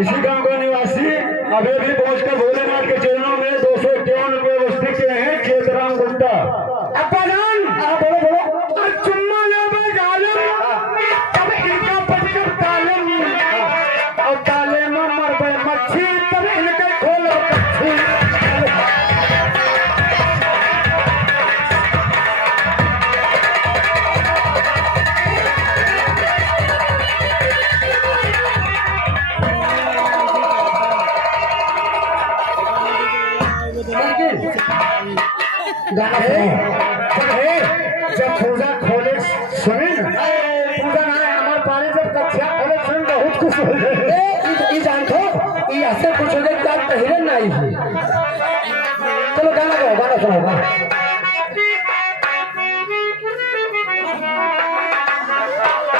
इसी गांव का निवासी अभी भी पहुंचकर भोलेनाथ के चरणों में 251 बस्ती के हैं चेतराम गुप्ता। बोलो बोलो। चुम्मा ले तब इनका पटकर ताले और ताले में मर मच्छी तब इनके खोलो कच्छी। जब पूजा खोले सुने पूजा ना हमारे पानी जब कक्षा खोले सुन बहुत खुश हो गए। जानतो ये ऐसे कुछ हो गया क्या पहले नहीं है। चलो गाना गाओ गाना सुनाओ।